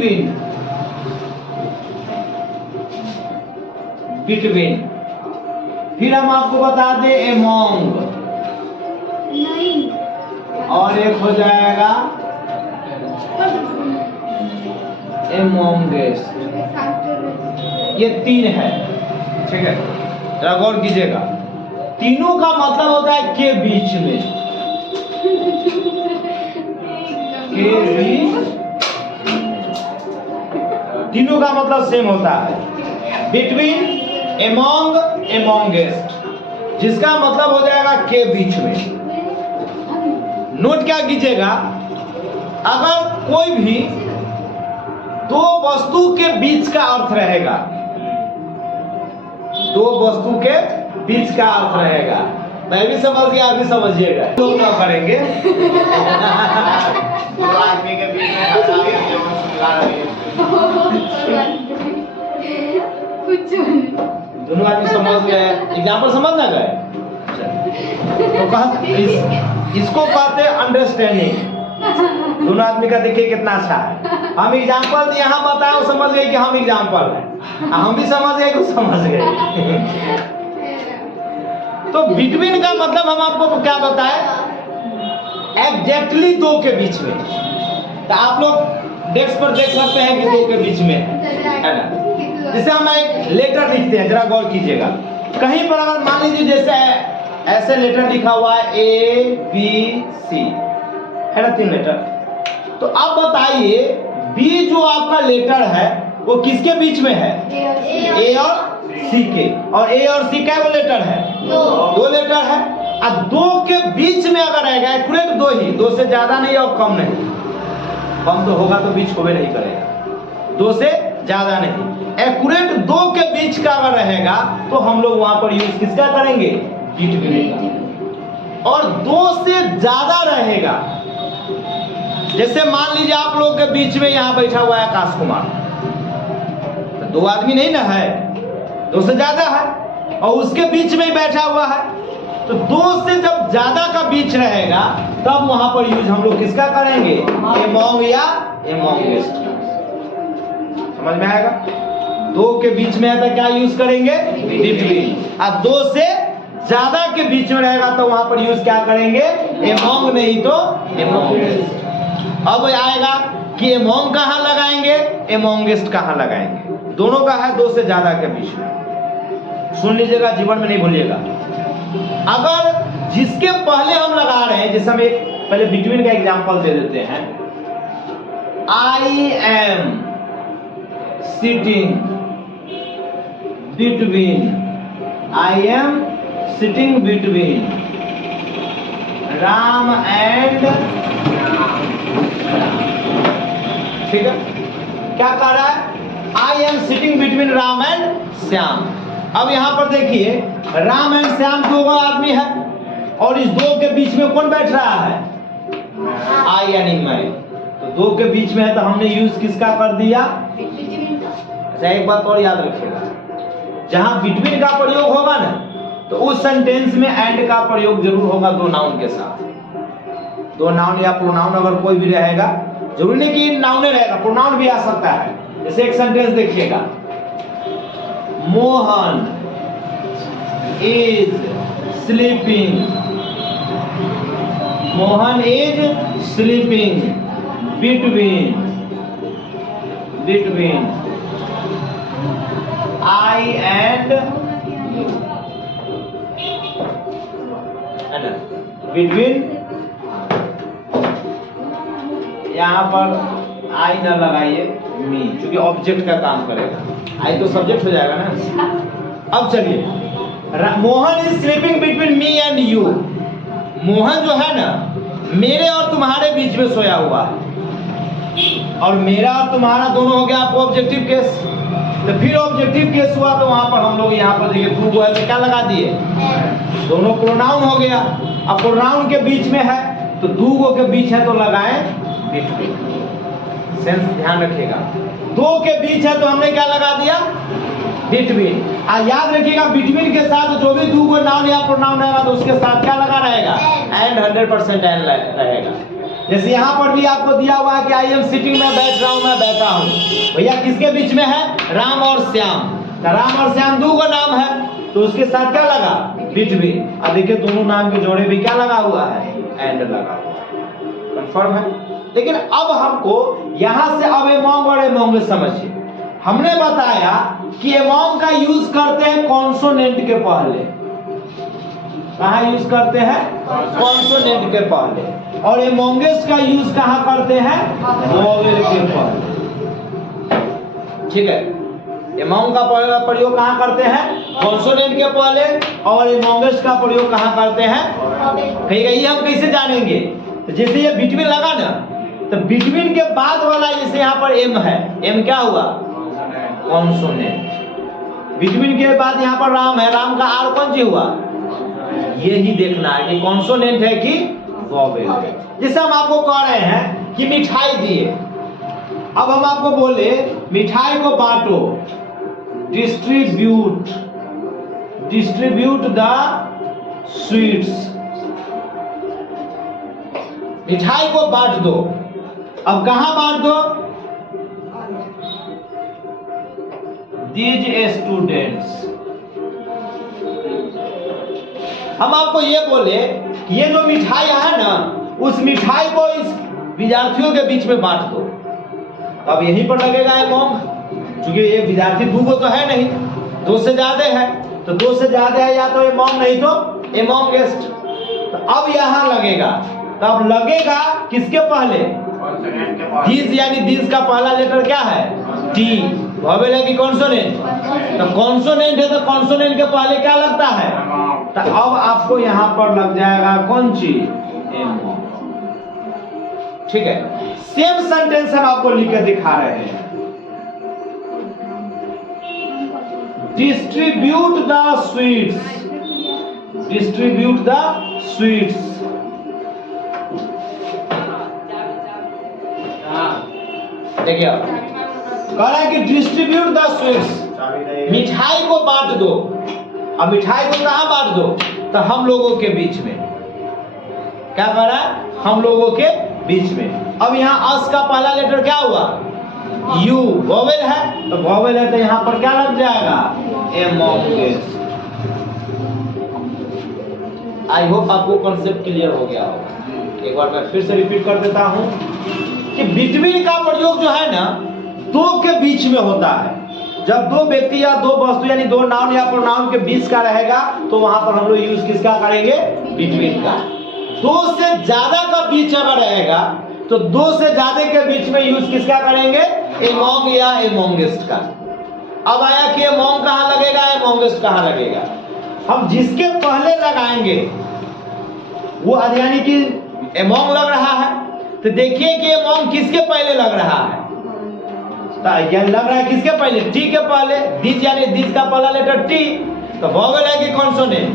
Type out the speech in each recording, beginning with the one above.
Between, between. फिर हम आपको बता दें एमोंग, और एक हो जाएगा एमोंगेस्ट। ये तीन है, ठीक है, जरा गौर कीजिएगा। तीनों का मतलब होता है के बीच में, के बीच, तीनों का मतलब सेम होता है। बिटवीन, एमोंग, एमोंगेस्ट, जिसका मतलब हो जाएगा के बीच में। नोट क्या कीजिएगा, अगर कोई भी दो वस्तु के बीच का अर्थ रहेगा, दो वस्तु के बीच का अर्थ रहेगा, मैं भी समझ गया, आप भी समझिएगा, तो क्या करेंगे। दो आदमी के बीच में दोनों आदमी समझ गए, एग्जाम्पल समझ ना गए, तो इसको कहते हैं अंडरस्टैंडिंग। दोनों आदमी का देखिए कितना अच्छा है, हम एग्जाम्पल यहाँ बताए, समझ गए कि हम एग्जाम्पल है, हम भी समझ गए कि समझ गए। तो बिटवीन का मतलब हम आपको क्या बताए, एग्जैक्टली दो के बीच में। तो आप लोग डेस्क पर देख सकते हैं कि दो के बीच में है ना। जैसे हम एक लेटर लिखते हैं, जरा गौर कीजिएगा, कहीं पर अगर मान लीजिए जैसे ऐसे लेटर लिखा हुआ है ABC, है ना, 3 लेटर, तो अब बताइए बी जो आपका लेटर है वो किसके बीच में है, ए और सी के, और ए और सी क्या वो लेटर है, दो लेटर है। अब दो के बीच में अगर रहेगा, एक्यूरेट दो ही, दो से ज्यादा नहीं और कम नहीं, कम तो होगा तो बीच होवे नहीं करेगा, दो से ज्यादा नहीं, एक्यूरेट दो के बीच का अगर रहेगा तो हम लोग वहां पर यूज किसका करेंगे, बिटवीन का। और दो से ज्यादा रहेगा, जैसे मान लीजिए आप लोग के बीच में यहाँ बैठा हुआ है आकाश कुमार, तो दो आदमी नहीं ना है, दो से ज्यादा है, और उसके बीच में ही बैठा हुआ है, तो दो से जब ज्यादा का बीच रहेगा तब वहां पर यूज हम लोग किसका करेंगे, एमोंग या एमोंगेस्ट। समझ में आएगा, दो के बीच में है तो क्या यूज करेंगे, बिटवीन। और दो से ज्यादा के बीच में रहेगा तो वहां पर यूज क्या करेंगे, एमोंग नहीं तो एमोंगेस्ट। अब आएगा कि एमोंग कहां लगाएंगे, एमोंगेस्ट कहां लगाएंगे, दोनों का है दो से ज्यादा के बीच में। सुन लीजिएगा, जीवन में नहीं भूलिएगा। अगर जिसके पहले हम लगा रहे हैं, जैसे हम एक पहले बिटवीन का एग्जांपल दे देते हैं, I am sitting between, I am sitting between Ram and, ठीक है, क्या कह रहा है, I am sitting between Ram and Shyam. अब यहां पर देखिए राम एंड श्याम दो आदमी है, और इस दो के बीच में कौन बैठ रहा है, आई यानी मैं, तो दो के बीच में है तो हमने यूज किसका कर दिया। अच्छा एक बात और याद रखिएगा, जहां बिटवीन का प्रयोग होगा ना तो उस सेंटेंस में एंड का प्रयोग जरूर होगा दो नाउन के साथ। दो नाउन या प्रोनाउन अगर कोई भी रहेगा, जरूरी नहीं कि नाउन रहेगा, प्रोनाउन भी आ सकता है। जैसे एक सेंटेंस देखिएगा, Mohan is sleeping, Mohan is sleeping between, between I and, between, यहां पर आई न लगाइए, मी, क्योंकि ऑब्जेक्ट का काम करेगा, आई तो सब्जेक्ट हो जाएगा ना। अब चलिए, Mohan is sleeping between me and you, Mohan जो है ना मेरे और तुम्हारे बीच में सोया हुआ है, और मेरा और तुम्हारा दोनों हो गया आपको ऑब्जेक्टिव केस। तो फिर ऑब्जेक्टिव केस हुआ तो वहां पर हम लोग यहाँ पर देखिए टू को है तो क्या लगा दिए, दोनों प्रोनाउन हो गया। अब प्रोनाउन के बीच में है तो दो के बीच है तो लगाएं बिटवीन। सेंस ध्यान रखिएगा, दो के बीच है तो हमने क्या लगा दिया, बिटवीन। याद रखिएगा बिटवीन के साथ जो भी दो नाउन या प्रोनाउन रहेगा तो उसके साथ क्या लगा रहेगा, एंड 100% एंड रहेगा। जैसे यहाँ पर भी आपको दिया हुआ है कि आई एम सिटिंग, मैं बैठ रहा हूँ, मैं बैठा हूँ, भैया किसके बीच में है? राम और श्याम। तो राम और श्याम दो का नाम है, तो उसके साथ क्या लगा? बिटवीन। अब देखिए दोनों नाम के जोड़े भी क्या लगा हुआ है? एंड लगा हुआ है। कंफर्म है? लेकिन अब हमको यहां से अब एमोंग और एमोंगेस समझिए। हमने बताया कि एमोंग का यूज करते हैं कॉन्सोनेंट के पहले। कहां यूज करते हैं? कॉन्सोनेंट के पहले। और एमोंगेस का यूज कहां करते हैं? वोवेल के पहले। ठीक है, एमोंग का प्रयोग कहां करते हैं? कॉन्सोनेंट के पहले। और एमोंगेस का प्रयोग कहां करते हैं? कहिएगा ये हम कैसे जानेंगे? तो जैसे ये बिटवीन लगा ना, तो बिटवीन के बाद वाला जैसे यहाँ पर एम है, एम क्या हुआ? कॉन्सोनेंट। बिटवीन के बाद यहाँ पर राम है, राम का आर कौन सी हुआ? यही देखना है कि कॉन्सोनेंट है कि वोवेल है। जैसे हम आपको कह रहे हैं कि मिठाई दिए, अब हम आपको बोले मिठाई को बांटो, डिस्ट्रीब्यूट द स्वीट्स। मिठाई को बांट दो। अब कहां बांट दो? These students. हम आपको ये बोले कि ये जो मिठाई है ना, उस मिठाई को इस विद्यार्थियों के बीच में बांट दो। अब यहीं पर लगेगा एमोंग, क्योंकि ये विद्यार्थी दो को तो है नहीं, दो से ज्यादा है, तो दो से ज्यादा है या तो एमोंग नहीं तो एमोंगेस्ट। तो अब यहां लगेगा, तो अब लगेगा किसके पहले? दीज, यानी दीज का पहला लेटर क्या है? टी। वोवेल है कि कॉन्सोनेंट? तो कॉन्सोनेंट है, तो कॉन्सोनेंट के पहले क्या लगता है? तो अब आपको यहां पर लग जाएगा कौन सी? एमोंग। ठीक है, सेम सेंटेंस हम आपको लिख के दिखा रहे हैं। Distribute the sweets, distribute the sweets. देखिए कह रहा है कि डिस्ट्रीब्यूट द स्वीट्स, मिठाई को बांट दो। अब मिठाई को कहां बांट दो? तो हम लोगों के बीच में। क्या कह रहा है? हम लोगों के बीच में। अब यहाँ अस का पहला लेटर क्या हुआ? यू। वोवेल है, तो वोवेल है तो यहाँ पर क्या लग जाएगा? एमोंगेस। आई होप आपको कॉन्सेप्ट क्लियर हो गया होगा। एक बार मैं फिर से रिपीट कर देता हूं कि बिटवीन का प्रयोग जो है ना, दो के बीच में होता है। जब दो व्यक्ति या दो वस्तु यानी दो नाउन या प्रोनाउन के बीच का रहेगा, तो वहां पर हम लोग यूज किसका करेंगे? बिटवीन का। दो से ज्यादा का बीच अगर रहेगा, तो दो से ज्यादा के बीच में यूज किसका करेंगे? एमोंग या एमोंगेस्ट का। अब आया कि एमोंग कहां लगेगा, एमोंगेस्ट कहां लगेगा? हम जिसके पहले लगाएंगे वो यानी कि एमोंग लग रहा है, तो देखिए कि एमोंग किसके पहले लग रहा है? तो लग रहा है किसके पहले? टी के पहले। दिस यानी दिस का पहला लेटर टी, तो वोवेल है कि कॉन्सोनेंट?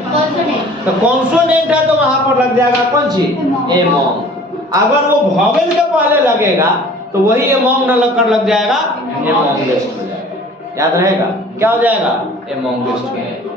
तो कॉन्सोनेंट है, तो वहां पर लग जाएगा कौन सी? एमोंग। अगर वो वोवेल के पहले लगेगा, तो वही एमोंग न लगकर लग जाएगा एमोंगेस्ट हो जाएगा। याद रहेगा क्या हो जाएगा? एमोंगेस्ट हो जाएगा।